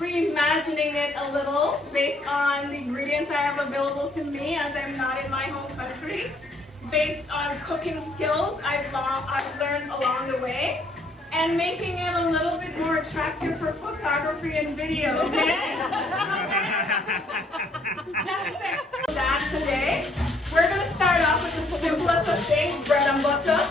reimagining it a little based on the ingredients I have available to me as I'm not in my home country, based on cooking skills I've learned along the way, and making it a little bit more attractive for photography and video, okay? That's it. That today, we're gonna start off with the simplest of things, bread and butter,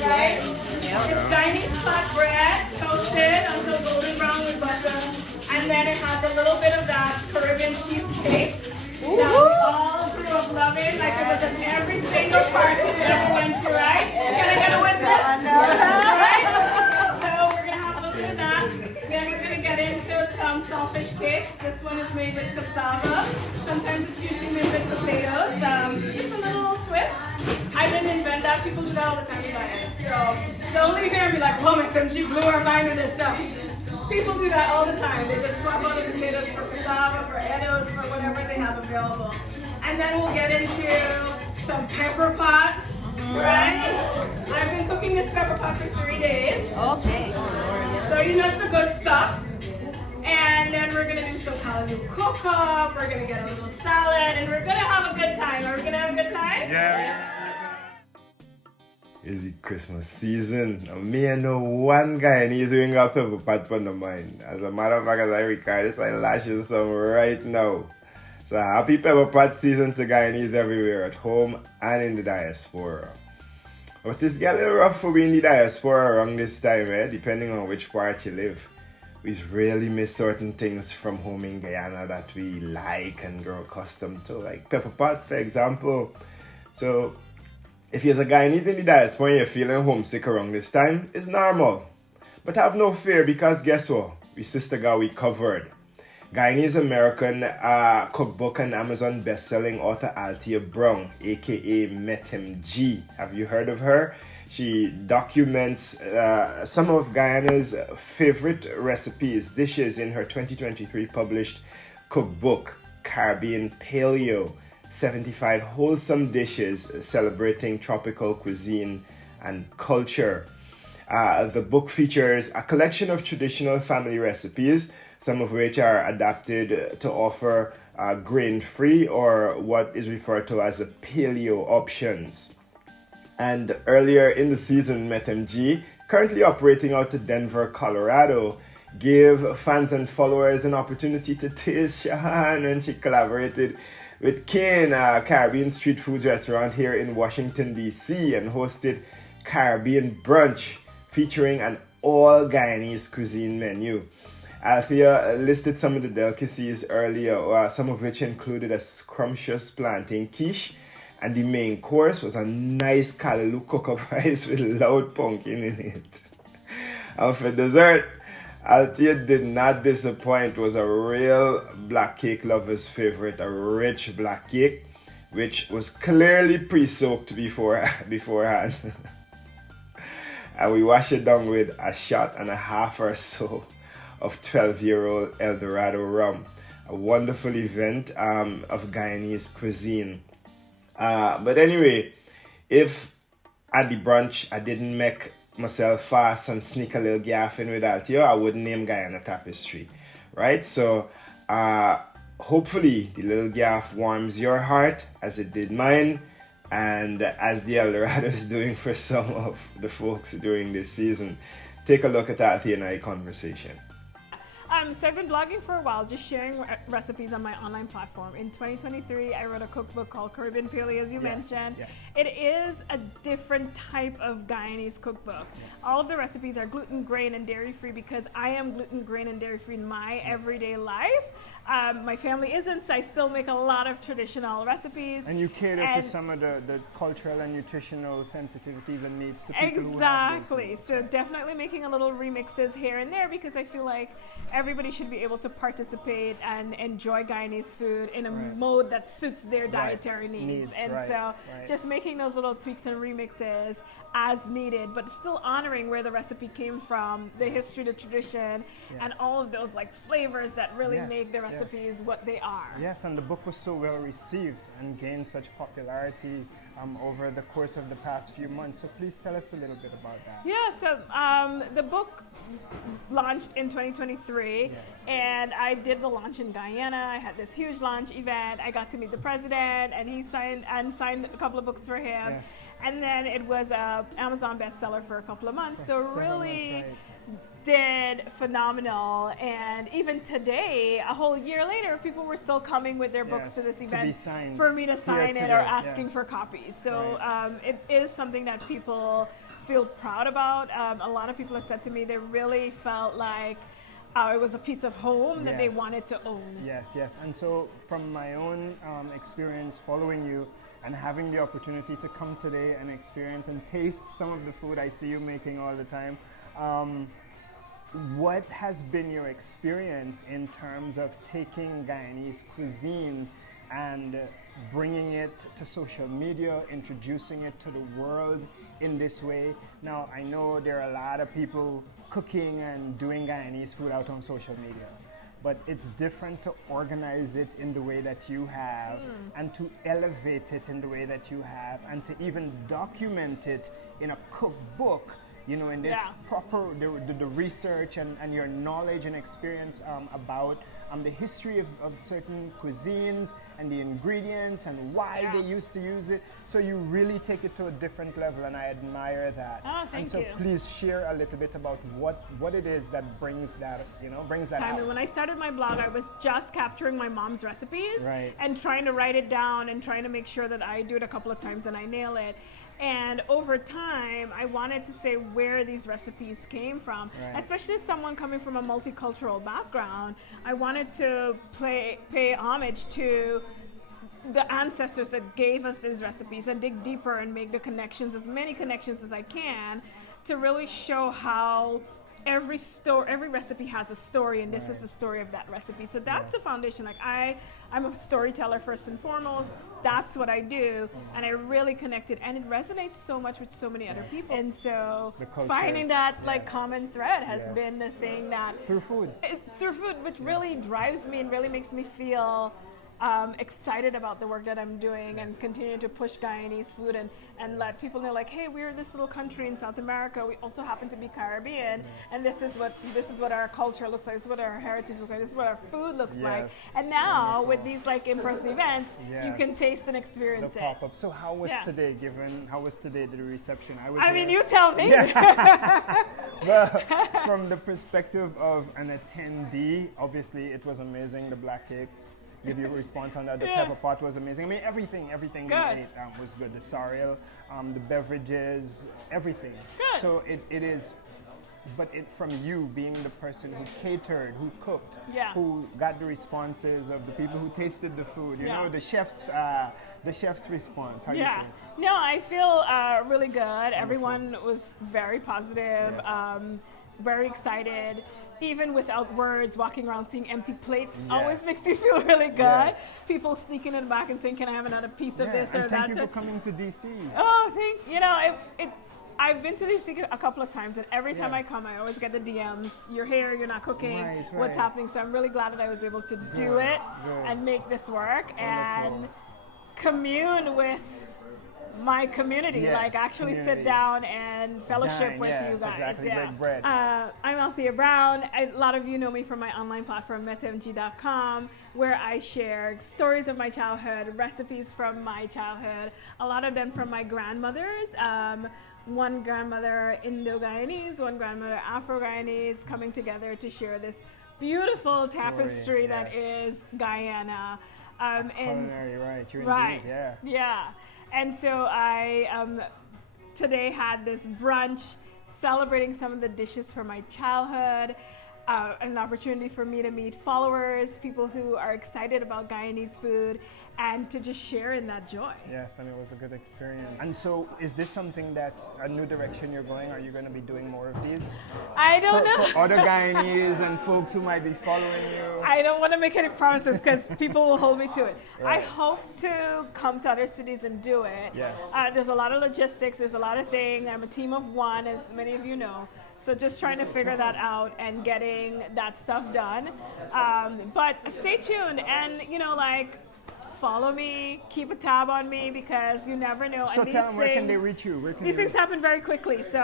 right? It's Guyanese flat bread, toasted until golden brown with butter, and then it has a little bit of that Caribbean cheese paste that we all grew up loving, like it was in every single party we ever went to, right? Can I get a witness? Right? So we're gonna have a little bit of that. Then we're gonna get into some saltfish cakes. This one is made with cassava. Sometimes it's usually made with potatoes. Just a little twist. I didn't invent that. People do that all the time in Guyana. So don't leave here and be like, "Oh, my son, she blew our mind with this stuff." People do that all the time. They just swap out the potatoes for cassava, for edos, for whatever they have available. And then we'll get into some pepper pot, right? I've been cooking this pepper pot for 3 days. Okay. So you know it's the good stuff. And then we're gonna do some callaloo cook-up, we're gonna get a little salad, and we're gonna have a good time. Are we gonna have a good time? Yeah. It's the Christmas season. Now, me and no one Guyanese doing a pepper pot on the mind. As a matter of fact, as I record this, I lashing some right now. So happy pepper pot season to Guyanese everywhere at home and in the diaspora. But it's get a little rough for being in the diaspora around this time, depending on which part you live. We really miss certain things from home in Guyana that we like and grow accustomed to, like pepper pot, for example. So if you're a Guyanese in the diaspora and you're feeling homesick around this time, it's normal. But have no fear, because guess what? We sister got we covered. Guyanese American cookbook and Amazon best-selling author Althea Brown, aka Metem G. Have you heard of her? She documents some of Guyana's favorite recipes, dishes in her 2023 published cookbook, Caribbean Paleo, 75 wholesome dishes celebrating tropical cuisine and culture. The book features a collection of traditional family recipes, some of which are adapted to offer grain-free or what is referred to as the paleo options. And earlier in the season, MetMG, currently operating out of Denver, Colorado, gave fans and followers an opportunity to taste Shahan when she collaborated with Cane, a Caribbean street food restaurant here in Washington, D.C., and hosted Caribbean Brunch, featuring an all-Guyanese cuisine menu. Althea listed some of the delicacies earlier, some of which included a scrumptious plantain quiche, and the main course was a nice callaloo cook-up rice with loud pumpkin in it. And for dessert, Althea did not disappoint. It was a real black cake lover's favorite, a rich black cake, which was clearly pre-soaked beforehand. And we washed it down with a shot and a half or so of 12-year-old Eldorado rum. A wonderful event of Guyanese cuisine. But anyway, if at the brunch I didn't make myself fast and sneak a little gaff in with Althea, I would name Guyana Tapestry, right? So hopefully the little gaff warms your heart as it did mine, and as the Eldorado is doing for some of the folks during this season. Take a look at Althea and I conversation. So I've been blogging for a while, just sharing recipes on my online platform. In 2023, I wrote a cookbook called Caribbean Paleo, as you mentioned. Yes. It is a different type of Guyanese cookbook. Yes. All of the recipes are gluten, grain, and dairy-free because I am gluten, grain, and dairy-free in my everyday life. My family isn't, so I still make a lot of traditional recipes. And you cater to some of the cultural and nutritional sensitivities and needs to people who have those needs. So definitely making a little remixes here and there because I feel like everybody should be able to participate and enjoy Guyanese food in a mode that suits their dietary needs. And so just making those little tweaks and remixes as needed, but still honoring where the recipe came from, the history, the tradition, and all of those like flavors that really make the recipes what they are. Yes, and the book was so well received and gained such popularity over the course of the past few months. So please tell us a little bit about that. Yeah, so the book launched in 2023, and I did the launch in Guyana. I had this huge launch event. I got to meet the president, and he signed a couple of books for him. And then it was a Amazon bestseller for a couple of months. So really did phenomenal. And even today, a whole year later, people were still coming with their books to this event for me to sign it or asking for copies. So it is something that people feel proud about. A lot of people have said to me they really felt like it was a piece of home that they wanted to own. Yes, yes. And so from my own experience following you and having the opportunity to come today and experience and taste some of the food I see you making all the time, what has been your experience in terms of taking Guyanese cuisine and bringing it to social media, introducing it to the world in this way? Now, I know there are a lot of people cooking and doing Guyanese food out on social media, but it's different to organize it in the way that you have and to elevate it in the way that you have and to even document it in a cookbook, you know, in this proper, the research and your knowledge and experience about the history of certain cuisines and the ingredients and why they used to use it. So you really take it to a different level, and I admire that. Oh, thank you. And so please share a little bit about what it is that brings that, brings that out. I mean, when I started my blog, I was just capturing my mom's recipes Right. and trying to write it down and trying to make sure that I do it a couple of times and I nail it. And over time, I wanted to say where these recipes came from, especially as someone coming from a multicultural background. I wanted to pay homage to the ancestors that gave us these recipes and dig deeper and make the connections, as many connections as I can, to really show how every recipe has a story, and this is the story of that recipe. So that's the foundation. Like I'm a storyteller first and foremost. That's what I do, and I really connected, and it resonates so much with so many other people. And so finding that like common thread has been the thing that through food, which really drives me and really makes me feel excited about the work that I'm doing and continue to push Guyanese food and let people know, like, hey, we're this little country in South America. We also happen to be Caribbean, and this is what our culture looks like. This is what our heritage looks like. This is what our food looks like. And now with these like in-person events, you can taste and experience the pop-up. So how was today? How was today the reception? I mean, you tell me. Well, from the perspective of an attendee, obviously it was amazing. The black cake. Give you a response on that. The pepper pot was amazing. I mean, everything we ate was good. The sorrel, the beverages, everything. Good. So it is, but from you being the person who catered, who cooked, who got the responses of the people who tasted the food. You know, the chef's response. How do you feel? No, I feel really good. Everyone was very positive, very excited. Even without words, walking around seeing empty plates always makes you feel really good. People sneaking in the back and saying, "Can I have another piece of this or that?" Thank you for coming to DC. Oh, I've been to DC a couple of times, and every time I come, I always get the DMs. You're here, you're not cooking. What's happening? So I'm really glad that I was able to do it and make this work and commune with my community, like actually sit down and fellowship with you guys. Exactly. Break bread. I'm Althea Brown. A lot of you know me from my online platform, metamg.com, where I share stories of my childhood, recipes from my childhood, a lot of them from my grandmothers. One grandmother Indo-Guyanese, one grandmother Afro-Guyanese, coming together to share this beautiful tapestry that is Guyana. Culinary, right? You're indeed, yeah. And so I today had this brunch celebrating some of the dishes from my childhood. an opportunity for me to meet followers, people who are excited about Guyanese food, and to just share in that joy. Yes, and it was a good experience. And so, is this something that a new direction you're going? Are you going to be doing more of these? I don't know. For other Guyanese and folks who might be following you? I don't want to make any promises because people will hold me to it. Right. I hope to come to other cities and do it. Yes. There's a lot of logistics, there's a lot of things. I'm a team of one, as many of you know. So just trying to figure that out and getting that stuff done. But stay tuned and, follow me, keep a tab on me because you never know. So and tell them, where can they reach you? These things happen very quickly. So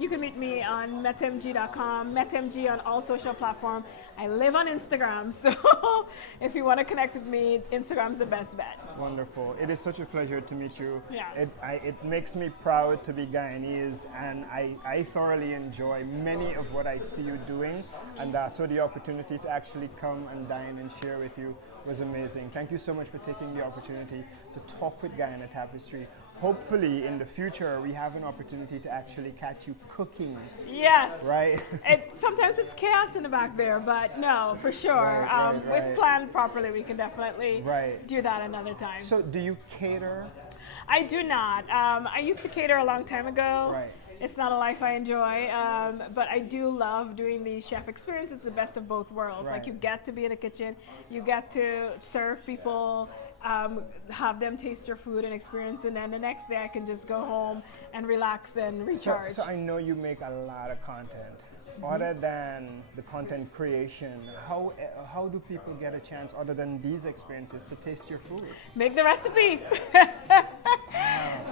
you can meet me on metmg.com, metmg on all social platforms. I live on Instagram, so if you want to connect with me, Instagram's the best bet. Wonderful. It is such a pleasure to meet you. Yeah. It makes me proud to be Guyanese, and I thoroughly enjoy many of what I see you doing. And so the opportunity to actually come and dine and share with you was amazing. Thank you so much for taking the opportunity to talk with Guyana Tapestry. Hopefully in the future we have an opportunity to actually catch you cooking. Yes. Right? Sometimes it's chaos in the back there, but no, for sure. Right. If planned properly, we can definitely Right. do that another time. So do you cater? I do not. I used to cater a long time ago. Right. It's not a life I enjoy, but I do love doing the chef experience. It's the best of both worlds. Right. Like you get to be in the kitchen, you get to serve people, have them taste your food and experience, and then the next day I can just go home and relax and recharge. So I know you make a lot of content. Other than the content creation, how do people get a chance, other than these experiences, to taste your food? Make the recipe.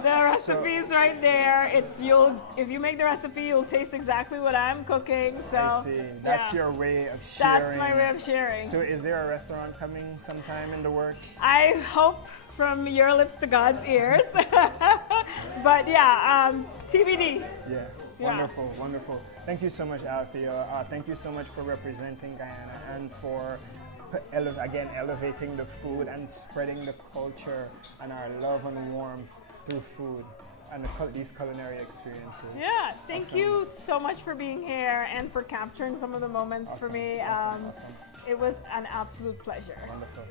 The recipe's right there. If you make the recipe, you'll taste exactly what I'm cooking. So I see. That's your way of sharing. That's my way of sharing. So is there a restaurant coming sometime in the works? I hope from your lips to God's ears. But yeah, TBD. Yeah. Wonderful, wonderful. Thank you so much, Althea. Thank you so much for representing Guyana and for elevating the food and spreading the culture and our love and warmth through food and these culinary experiences. Yeah, thank you so much for being here and for capturing some of the moments for me. Awesome. It was an absolute pleasure. Wonderful.